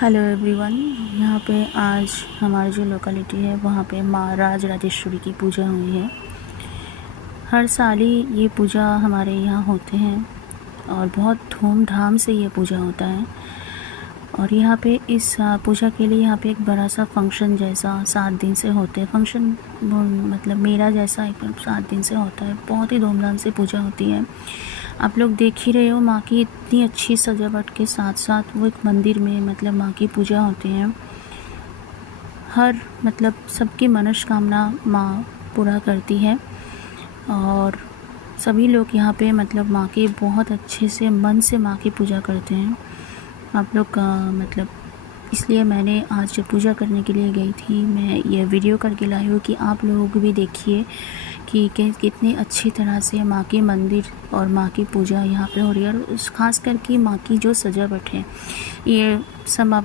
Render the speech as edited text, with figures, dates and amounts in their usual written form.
Hello everyone. यहाँ पे आज हमारी जो लोकेलिटी है वहाँ पे माँ राजराजेश्वरी की पूजा हुई है। हर साल ही ये पूजा हमारे यहाँ होते हैं और बहुत धूमधाम से ये पूजा होता है। और यहाँ पे इस पूजा के लिए यहाँ पे एक बड़ा सा फंक्शन जैसा 7 दिन से होते हैं। फंक्शन मतलब मेला जैसा एक 7 दिन से होता है। बहुत ही धूमधाम से पूजा होती है। आप लोग देख ही रहे हो माँ की इतनी अच्छी सजावट के साथ साथ वो एक मंदिर में मतलब माँ की पूजा होती है। हर मतलब सबकी मनोकामना माँ पूरा करती है और सभी लोग यहाँ पे मतलब माँ की बहुत अच्छे से मन से माँ की पूजा करते हैं। आप लोग का मतलब इसलिए मैंने आज जब पूजा करने के लिए गई थी मैं ये वीडियो करके लाई हूँ कि आप लोग भी देखिए कि कितनी अच्छी तरह से माँ के मंदिर और माँ की पूजा यहाँ पे हो रही है। और ख़ास करके माँ की जो सजावट है ये सब आप